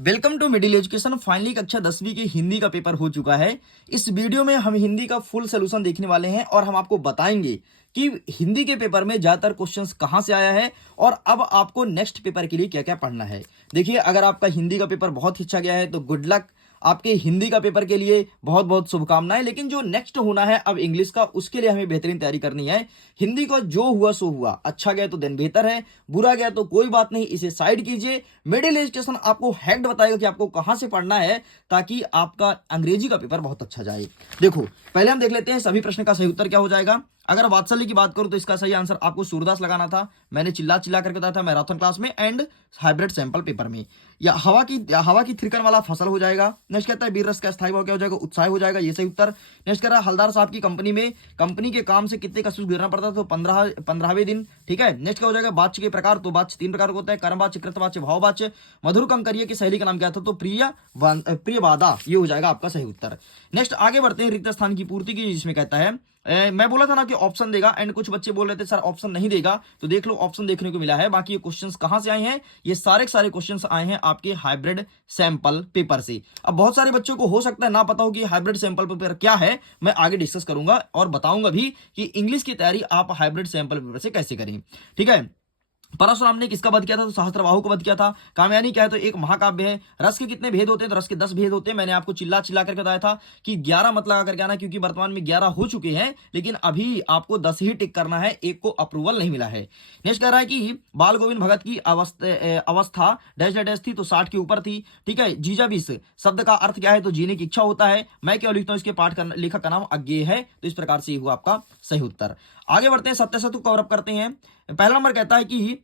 Welcome to middle education. Finally कक्षा 10वीं की हिंदी का पेपर हो चुका है। इस वीडियो में हम हिंदी का फुल सोल्यूशन देखने वाले हैं और हम आपको बताएंगे कि हिंदी के पेपर में ज्यादातर क्वेश्चंस कहां से आया है और अब आपको नेक्स्ट पेपर के लिए क्या क्या पढ़ना है। देखिए, अगर आपका हिंदी का पेपर बहुत ही अच्छा गया है तो गुड लक, आपके हिंदी का पेपर के लिए बहुत बहुत शुभकामनाएं। लेकिन जो नेक्स्ट होना है अब इंग्लिश का, उसके लिए हमें बेहतरीन तैयारी करनी है। हिंदी का जो हुआ सो हुआ, अच्छा गया तो दिन बेहतर है, बुरा गया तो कोई बात नहीं, इसे साइड कीजिए। मिडिल एजुकेशन आपको हैक्ड बताएगा कि आपको कहां से पढ़ना है ताकि आपका अंग्रेजी का पेपर बहुत अच्छा जाए। देखो, पहले हम देख लेते हैं सभी प्रश्न का सही उत्तर क्या हो जाएगा। अगर वात्सल्य की बात करूं तो इसका सही आंसर आपको सूरदास लगाना था। मैंने चिल्ला चिल्ला करके बताया था मैराथन क्लास में एंड हाइब्रिड सैंपल पेपर में। या हवा की थिरकन वाला फसल हो जाएगा। नेक्स्ट कहता है वीर रस का स्थायी भाव क्या हो जाएगा, उत्साह हो जाएगा, ये सही उत्तर। नेक्स्ट कह रहा है हलदार साहब की कंपनी में कंपनी के काम से कितने कसूस गिरना पड़ता था, तो 15वें दिन। ठीक है। नेक्स्ट क्या हो जाएगा, वाच्य के प्रकार, तो वाच्य 3 प्रकार का होता है, कर्मवाच्य, कृतवाच्य, भाववाच्य। मधुर कंकरिया की सहेली का नाम क्या था, तो प्रियवादा, ये हो जाएगा आपका सही उत्तर। नेक्स्ट आगे बढ़ते हैं, रिक्त स्थान की पूर्ति की, जिसमें कहता है मैं बोला था ना कि ऑप्शन देगा एंड कुछ बच्चे बोल रहे थे सर ऑप्शन नहीं देगा, तो देख लो ऑप्शन देखने को मिला है। बाकी ये क्वेश्चंस कहां से आए हैं, ये सारे क्वेश्चंस आए हैं आपके हाइब्रिड सैंपल पेपर से। अब बहुत सारे बच्चों को हो सकता है ना पता हो कि हाइब्रिड सैंपल पेपर क्या है, मैं आगे डिस्कस करूंगा और बताऊंगा भी कि इंग्लिश की तैयारी आप हाइब्रिड सैंपल पेपर से कैसे करें। ठीक है। परशुराम ने किसका वध किया था, तो सहस्त्रबाहु का वध किया था। कामयानी क्या है, तो एक महाकाव्य है। रस के कितने भेद होते हैं, तो रस के 10 भेद होते हैं। मैंने आपको चिल्ला चिल्ला करके बताया था कि 11 मत लगा करके आना, क्योंकि वर्तमान में 11 हो चुके हैं, लेकिन अभी आपको 10 ही टिक करना है, एक को अप्रूवल नहीं मिला है। नेक्स्ट कह रहा है कि बाल गोविंद भगत की अवस्था डैश डैश थी, तो 60 के ऊपर थी। ठीक है। जीजा बीस शब्द का अर्थ क्या है, तो जीने की इच्छा होता है। मैं क्या लिखता हूं, इसके पाठ लेखक का नाम अज्ञेय है, तो इस प्रकार से हुआ आपका सही उत्तर। आगे बढ़ते हैं, सत्य सत्य कवर अप करते हैं। पहला नंबर कहता है कि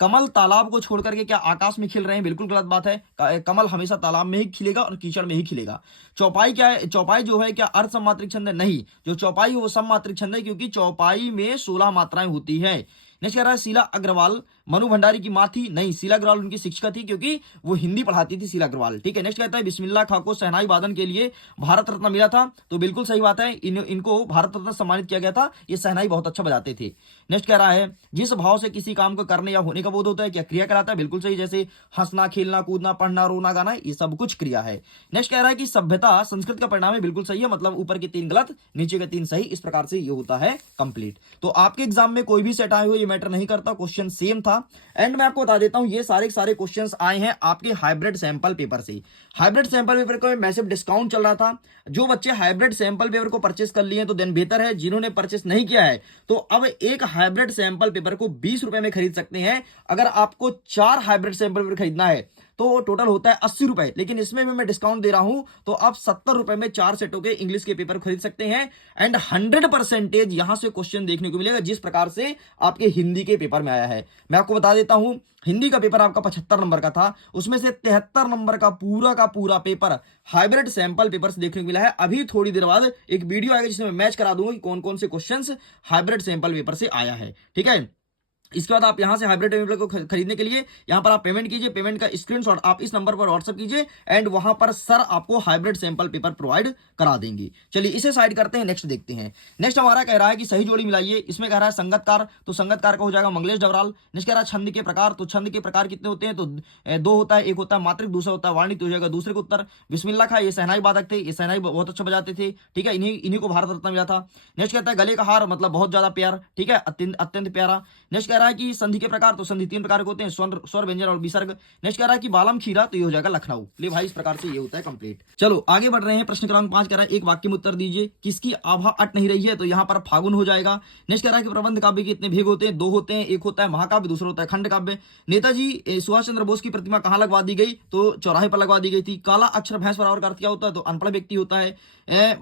कमल तालाब को छोड़ करके क्या आकाश में खिल रहे हैं, बिल्कुल गलत बात है। कमल हमेशा तालाब में ही खिलेगा और कीचड़ में ही खिलेगा। चौपाई क्या है, चौपाई जो है क्या अर्ध सममात्रिक छंद है, नहीं, जो चौपाई है वो सममात्रिक छंद है, क्योंकि चौपाई में 16 मात्राएं होती है। नेक्स्ट कह रहा है शीला अग्रवाल मनु भंडारी की मां थी, नहीं, शीला अग्रवाल उनकी शिक्षिका थी, क्योंकि वो हिंदी पढ़ाती थी शीला अग्रवाल। ठीक है। नेक्स्ट कहता है बिस्मिल्लाह खां को शहनाई वादन के लिए भारत रत्न मिला था, तो बिल्कुल सही बात है, इनको भारत रत्न सम्मानित किया गया था, ये शहनाई बहुत अच्छा बजाते थे। नेक्स्ट कह रहा है जिस भाव से किसी काम को करने या होने का बोध होता है क्या क्रिया कराता है, बिल्कुल सही, जैसे हंसना, खेलना, कूदना, पढ़ना, रोना, गाना, ये सब कुछ क्रिया है। नेक्स्ट कह रहा है कि सभ्यता संस्कृत का परिणाम है, बिल्कुल सही है, मतलब ऊपर के 3 गलत, नीचे के 3 सही, इस प्रकार से ये होता है कंप्लीट। तो आपके एग्जाम में कोई भी सेट आए हुए ये मैटर नहीं करता, क्वेश्चन सेम था। एंड मैं आपको बता देता हूं ये सारे क्वेश्चंस आए हैं आपके हाइब्रिड सैंपल पेपर से। हाइब्रिड सैंपल पेपर को मैसिव डिस्काउंट चल रहा था। जो बच्चे हाइब्रिड सैंपल पेपर को परचेस कर लिए तो दिन बेहतर है, जिन्होंने परचेस नहीं किया है तो अब एक हाइब्रिड सैंपल पेपर को 20 रुपए में खरीद सकते हैं। अगर आपको 4 हाइब्रिड सैंपल पेपर खरीदना है तो टोटल होता है 80 रुपए, लेकिन इसमें भी मैं डिस्काउंट दे रहा हूं, तो आप 70 रुपए में 4 सेटों के इंग्लिश के पेपर खरीद सकते हैं। एंड 100% यहां से क्वेश्चन देखने को मिलेगा जिस प्रकार से आपके हिंदी के पेपर में आया है। मैं आपको बता देता हूं, हिंदी का पेपर आपका 75 नंबर का था, उसमें से 73 नंबर का पूरा पेपर हाइब्रिड सैंपल पेपर से देखने को मिला है। अभी थोड़ी देर बाद एक वीडियो आएगा जिसमें मैं मैच करा दूंगा कि कौन कौन से क्वेश्चंस हाइब्रिड सैंपल पेपर से आया है। ठीक है। इसके बाद आप यहां से हाइब्रिड पेपर को खरीदने के लिए यहां पर आप पेमेंट कीजिए, पेमेंट का स्क्रीनशॉट आप इस नंबर पर व्हाट्सएप कीजिए एंड वहां पर सर आपको हाइब्रिड सैंपल पेपर प्रोवाइड करा देंगे। चलिए इसे साइड करते हैं, नेक्स्ट देखते हैं। नेक्स्ट हमारा कह रहा है कि सही जोड़ी मिलाइए। इसमें कह रहा है संगतकार, तो संगतकार का हो जाएगा मंगलेश डबराल। नेक्स्ट कह रहा है छंद के प्रकार, तो छंद के प्रकार कितने होते हैं, तो 2 होता है, एक होता है मात्रिक, दूसरा होता है वाणिज्य, हो जाएगा दूसरे का उत्तर। बिस्मिल्लाह खां ये सहनाई वादक थे, ये सहनाई बहुत अच्छा बजाते थे। ठीक है। इन्हीं को भारत रत्न मिला था। नेक्स्ट कहता है गले का हार, मतलब बहुत ज्यादा प्यार, ठीक है, अत्यंत प्यारा। नेक्स्ट कह रहा है कि संधि के प्रकार, तो संधि 3 प्रकार के होते हैं, स्वर, व्यंजन और विसर्ग। नेक्स्ट कह रहा है कि बालम खीरा, तो ये हो जाएगा लखनऊ। ले भाई, इस प्रकार से ये होता है कंप्लीट। चलो आगे बढ़ रहे हैं। प्रश्न क्रमांक 5 कह रहा है एक वाक्य में उत्तर दीजिए, किसकी आभा अट नहीं रही है, तो यहाँ पर फागुन हो जाएगा। नेक्स्ट कह रहा है कि प्रबंध काव्य के कितने भेद होते हैं, 2 होते हैं, एक होता है महाकाव्य, दूसरा होता है खंड काव्य। नेताजी सुभाष चंद्र बोस की प्रतिमा कहाँ लगवा दी गई, तो चौराहे पर लगवा दी गई थी। काला अक्षर भैंस बराबर का अर्थ क्या होता है, तो अनपढ़ व्यक्ति होता है।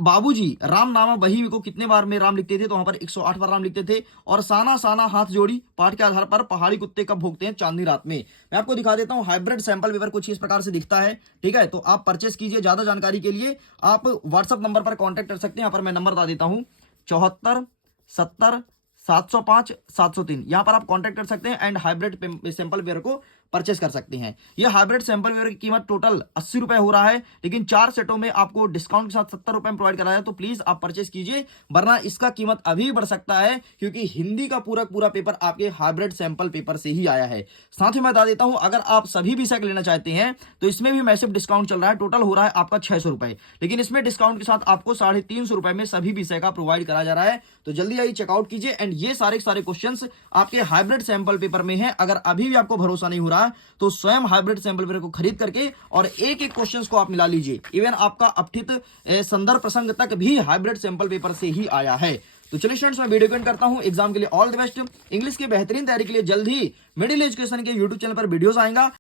बाबूजी राम नामा बही को कितने बार में राम लिखते थे, तो वहां पर 108 बार राम लिखते थे। और साना साना हाथ जोड़ी पाठ के आधार पर पहाड़ी कुत्ते कब भोगते हैं, चांदनी रात में। मैं आपको दिखा देता हूं हाइब्रिड सैंपल पेपर कुछ इस प्रकार से दिखता है। ठीक है। तो आप परचेस कीजिए। ज्यादा जानकारी के लिए आप व्हाट्सएप नंबर पर कॉन्टेक्ट कर सकते हैं। यहाँ पर मैं नंबर बता देता हूं 74 70 705 703, यहाँ पर आप कॉन्टेक्ट कर सकते हैं एंड हाइब्रिड सैंपल पेपर को परचेस कर सकते हैं। यह हाइब्रिड सैंपल पेपर की कीमत टोटल 80 रुपए हो रहा है, लेकिन 4 सेटों में आपको डिस्काउंट के साथ 70 रुपए में प्रोवाइड कराया है। तो प्लीज आप परचेस कीजिए, वरना इसका कीमत अभी बढ़ सकता है, क्योंकि हिंदी का पूरा पेपर आपके हाइब्रिड सैंपल पेपर से ही आया है। साथ ही मैं बता देता हूं, अगर आप सभी विषय लेना चाहते हैं तो इसमें भी मैसिव डिस्काउंट चल रहा है। टोटल हो रहा है आपका 600 रुपए, लेकिन इसमें डिस्काउंट के साथ आपको 350 रुपए में सभी विषय का प्रोवाइड करा जा रहा है। तो जल्दी आइए चेकआउट कीजिए। एंड ये सारे क्वेश्चंस आपके हाइब्रिड सैंपल पेपर में है। अगर अभी भी आपको भरोसा नहीं हो रहा तो स्वयं हाइब्रिड सैंपल पेपर को खरीद करके और एक एक क्वेश्चंस को आप मिला लीजिए। इवन आपका अपठित संदर्भ प्रसंग तक भी हाइब्रिड सैंपल पेपर से ही आया है। तो चलिए स्टूडेंट्स, मैं वीडियो एंड करता हूं। एग्जाम के लिए ऑल द बेस्ट। इंग्लिश की बेहतरीन तैयारी के लिए जल्द ही मिडिल एजुकेशन के यूट्यूब चैनल पर वीडियोस आएगा।